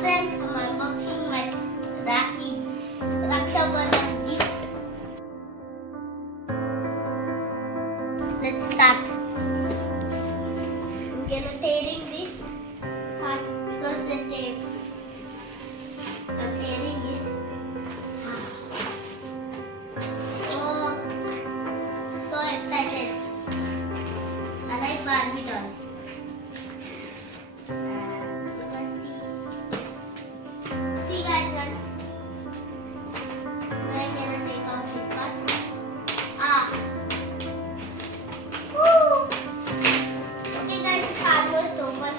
friends, I'm unboxing my Rakhi Raksha Bandhan gift. Let's start. I'm gonna tearing this part because the tape. I'm tearing it. Oh, so excited. I like Barbie dolls. See guys, once I'm gonna take off this part. Woo! Okay guys, it's almost open.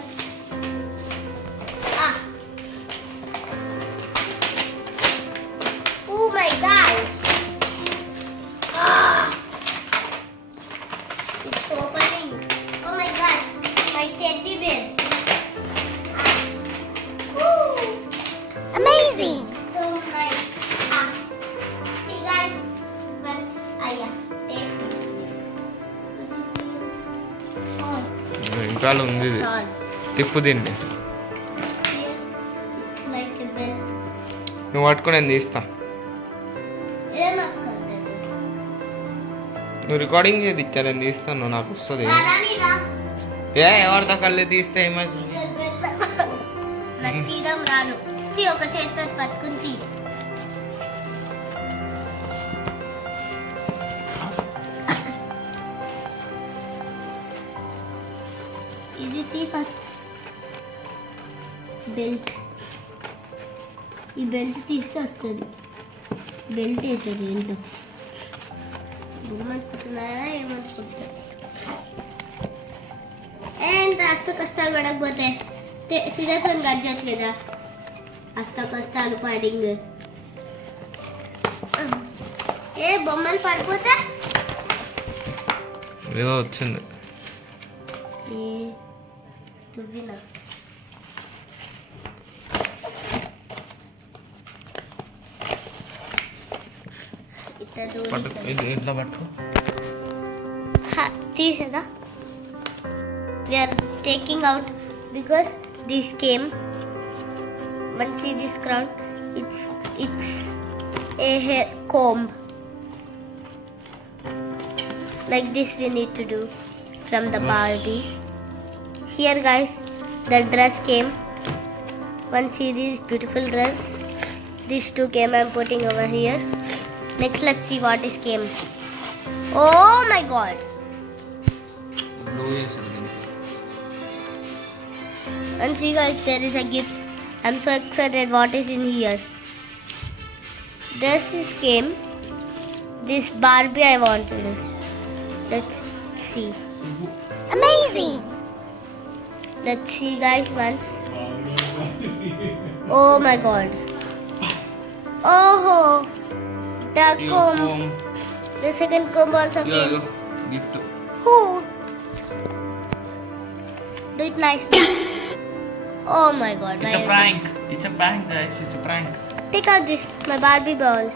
Oh my gosh! It's opening. Oh my god, my teddy bear. Amazing! So nice. See guys, once take this here. Put this here. Oh, ఇంకా ఉంది ఇది. it's all. తిప్పు దీన్ని. Here, it's like a bell. నువ్వు పట్టుకుని నేను తీస్తా. ఏమక్కర్లేదు. నువ్వు recording చేసి ఇచ్చా నేను తీస్తాను నాకు వస్తుంది. రానీరా. ఎవరితో కళ్ళు తీస్తే ఏమవుతుంది? నాకు తీయడం రాదు. ఒక చేతితో పట్టుకుని తీ. ఇది తీ ఫస్ట్. బెల్ట్. ఈ బెల్ట్ తీస్తే వస్తుంది. బెల్ట్ వేసేది ఏంటో ఏమనుకుంటున్నారా ఏమనుకుంటున్నారు? ఏంటి అష్ట కష్టాలు పడకపోతే సీదాతో గజ్జట్లేదా? అష్ట కష్టాలు పడింగ్. ఏ బొమ్మలు పడిపోతే ఏదో వచ్చింది. ఏ తువ్వినా పట్టుకో ఇట్లా పట్టుకో. తీసేదా? We are taking out because this came. Once see this crown, it's a hair comb. Like this we need to do from the Barbie. Here guys, the dress came. Once see this beautiful dress. These two came. I'm putting over here. Next, let's see what is came. Oh my god! Blue చేసాడు దీనికి. And see guys, there is a gift. I'm so excited what is in here. Dresses came. This Barbie I wanted. Let's see. Amazing! Let's see guys once. Oh my god. Oh, the comb. The second comb also came. Gift. Who? Do it nicely. Oh my god. It's a prank. It's a prank guys. It's a prank. Take out this, my Barbie doll.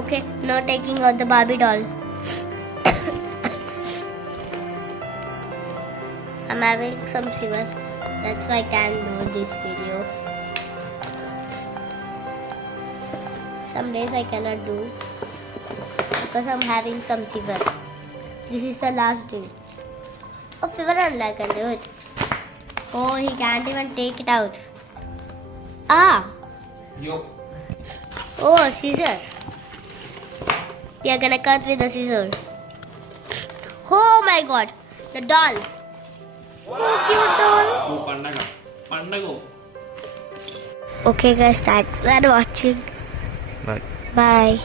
Okay, now taking out the Barbie doll. I'm having some fever. That's why I can't do this video. Some days I cannot do because I'm having some fever. This is the last day. Oh, fever only I can do it. Oh, he can't even take it out. Yo. Oh, a scissor. We are gonna cut with the scissor. Oh my god, the doll. Oh, cute doll. పండగ. Okay guys, thanks for watching. Bye. Bye.